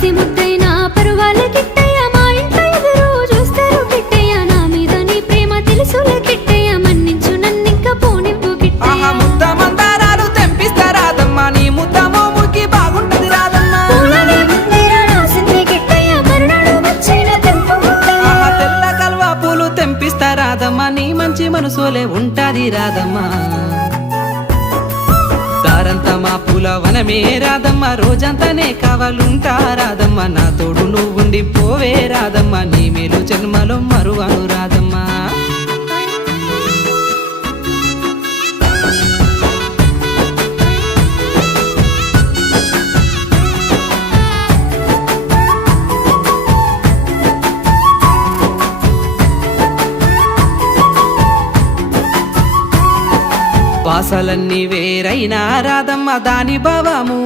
తీసి ముద్దైనా పరువాల కిట్టయ్య మా ఇంట్లో ఎదురు చూస్తారు కిట్టయ్య నా మీద నీ ప్రేమ తెలుసులే కిట్టయ్య మన్నించు నన్నింక పోనివ్వు కిట్టయ్య ముద్ద మందారాలు తెంపిస్తారాదమ్మా నీ ముద్ద మోముకి బాగుంటది రాదమ్మా పూలనే ముందేర రాసింది కిట్టయ్య మరునాడు వచ్చిన తెంపు ముద్దయ్య తెల్ల కల్వా పూలు తెంపిస్తారాదమ్మా నీ మంచి మనసులే ఉంటాది రాదమ్మా దారంతా మా పూల వనమే రాదమ్మా రోజంతానే కావాలుంటా రాదమ్మా నా తోడు నువ్వుండి పోవే రాదమ్మా నీ మేలు జన్మలో మరువను రాదమ్మా వాసలన్నీ వేరైనా రాదమ్మ దాని భావము